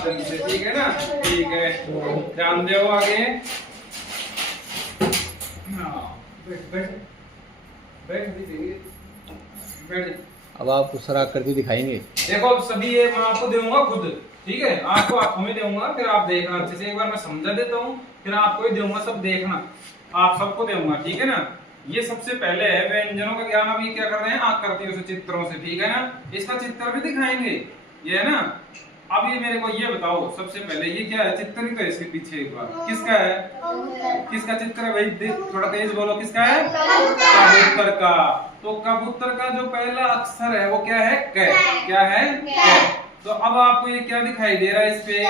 माध्यम से, ठीक है ना। ठीक है, ध्यान दो आगे। हाँ, बैठ बैठ। अब आप उस तरह करके दिखाएंगे। देखो अब सभी ये मैं आपको दूंगा खुद, ठीक है, आपको आंखों में दूंगा, फिर आप देखना अच्छे से। एक बार मैं समझा देता हूँ, फिर आपको ही दूंगा, सब देखना, आप सबको दूंगा, ठीक है ना। ये सबसे पहले है व्यंजनों का ज्ञान। अभी क्या कर रहे हैं, आकृतियों से, चित्रों से, ठीक है ना। इसका चित्र भी दिखाएंगे, ये है ना। अब ये मेरे को ये बताओ सबसे पहले, ये क्या है, चित्र ही तो है इसके पीछे। एक बार किसका है, किसका चित्र है भाई, थोड़ा तेज बोलो, किसका है, कबूतर का। तो कबूतर का जो पहला अक्षर है वो क्या है, क। क्या है, क। तो अब आपको ये क्या दिखाई दे रहा है इस पे,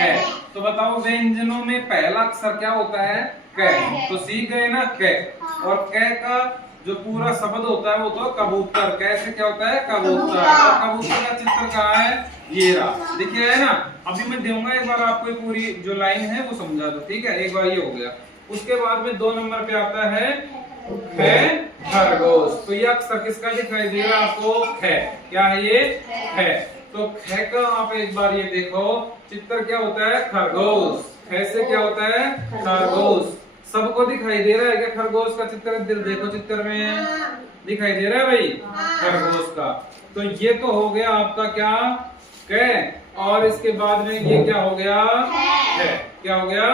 क। तो बताओ व्यंजनों में पहला अक्षर क्या होता है, क। तो सीख गए ना, क। और क का जो पूरा शब्द होता है वो तो कबूतर। कैसे क्या होता है, कबूतर। और कबूतर का चित्र कहाँ है, ये रहा, दिखे है ना। अभी मैं दूंगा एक बार आपको पूरी जो लाइन है वो समझा दो, ठीक है। एक बार ये हो गया, उसके बाद में 2 नंबर पे आता है खरगोश। तो ये अक्षर किसका दिखाई दे रहा है आपको, ख। क्या है ये, ख। तो ख का आप एक बार ये देखो, चित्र क्या होता है, खरगोश। ख से क्या होता है, खरगोश। सबको दिखाई दे रहा है क्या खरगोश का चित्र, दिल देखो चित्र में दिखाई दे रहा है भाई, खरगोश का। तो ये तो हो गया आपका क्या, क। और इसके बाद में ये क्या हो गया, ख। क्या हो गया,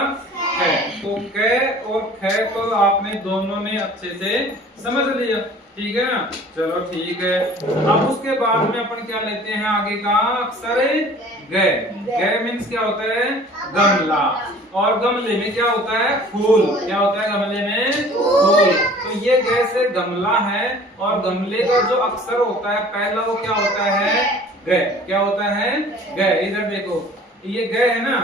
ख। तो क और ख तो आपने दोनों ने अच्छे से समझ लिया, ठीक है ना। चलो ठीक है। अब उसके बाद में अपन क्या लेते हैं आगे का अक्षर, ग। ग मीन्स क्या होता है, गमला। और गमले में क्या होता है, फूल। क्या होता है गमले में, फूल। तो ये ग से गमला है, और गमले का जो अक्षर होता है पहला वो क्या होता है, ग। क्या होता है, ग। इधर देखो ये ग है ना,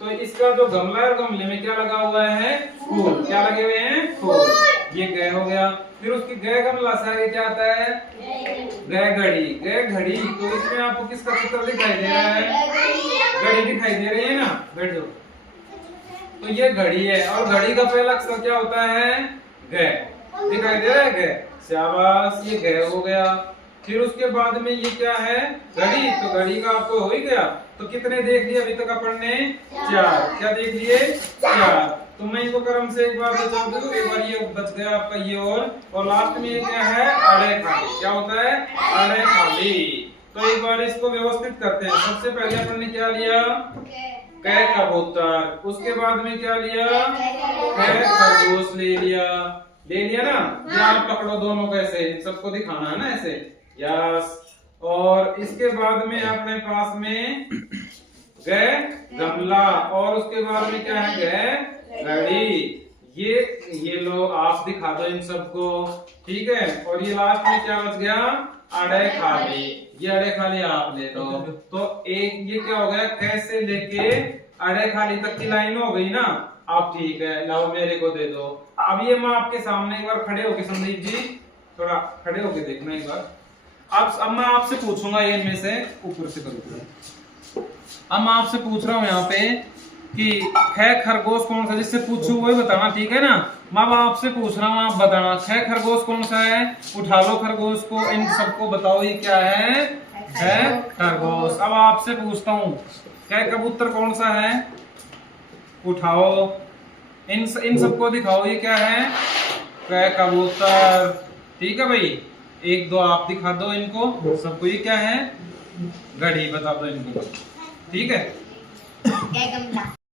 तो इसका जो गमला है, गमले में क्या लगा हुआ है, फूल। क्या लगे हुए हैं, फूल। ये ग हो गया। फिर उसकी ग गमला से आगे क्या आता है, ग घड़ी। ग घड़ी, तो इसमें आपको किसका चित्र दिखाई दे रहा है, घड़ी दिखाई दे रही है ना, बैठ जाओ। तो ये घड़ी है, और घड़ी का पहला अक्षर क्या होता है, ग। दिखाई दे रहा है, ग। शाबाश, ये ग हो गया। फिर उसके बाद में ये क्या है, घड़ी। तो घड़ी का आपको हो ही गया। तो कितने देख लिए अभी तक अपन ने, 4। क्या देख लिए, 4। तो मैं इनको क्रम से एक बार बचा दूं, एक बार ये बच गया आपका ये, और लास्ट में ये क्या है, अड़े खाली। क्या होता है, अड़े खाली। तो एक बार इसको व्यवस्थित करते हैं। सबसे पहले अपन ने क्या लिया, क कबूतर। उसके बाद में क्या लिया, ख खरगोश ले लिया ना। ये आप पकड़ो दोनों को ऐसे, सबको दिखाना है ना ऐसे, यस। और इसके बाद में अपने पास में ग गमला, और उसके बाद में क्या है, ग घड़ी। ये लो आप दिखा दो इन सबको, ठीक है। और ये लास्ट में क्या बच गया, अड़े खाली। ये अड़े खाली आप ले लो। तो एक ये क्या हो गया, कैसे लेके अड़े खाली तक की लाइन हो गई ना। अब ठीक है, लाओ मेरे को दे दो। अब ये मैं आपके सामने एक बार खड़े होके, संदीप जी थोड़ा खड़े होके देखना एक बार। अब मैं आपसे पूछूंगा, ये इनमें से ऊपर से करूंगा। अब मैं आपसे पूछ रहा हूँ यहाँ पे कि ख खरगोश कौन सा, जिससे पूछू वही बताना, ठीक है ना। मैं आपसे पूछ रहा हूँ, आप बताना ख खरगोश कौन सा है। उठा लो खरगोश को, इन सबको बताओ ये क्या है, खरगोश। अब आपसे पूछता हूँ, क कबूतर कौन सा है, उठाओ, इन सबको दिखाओ ये क्या है, क कबूतर। ठीक है भाई, 1 2 आप दिखा दो इनको सबको, ये क्या है, घड़ी। बता दो इनको, ठीक है।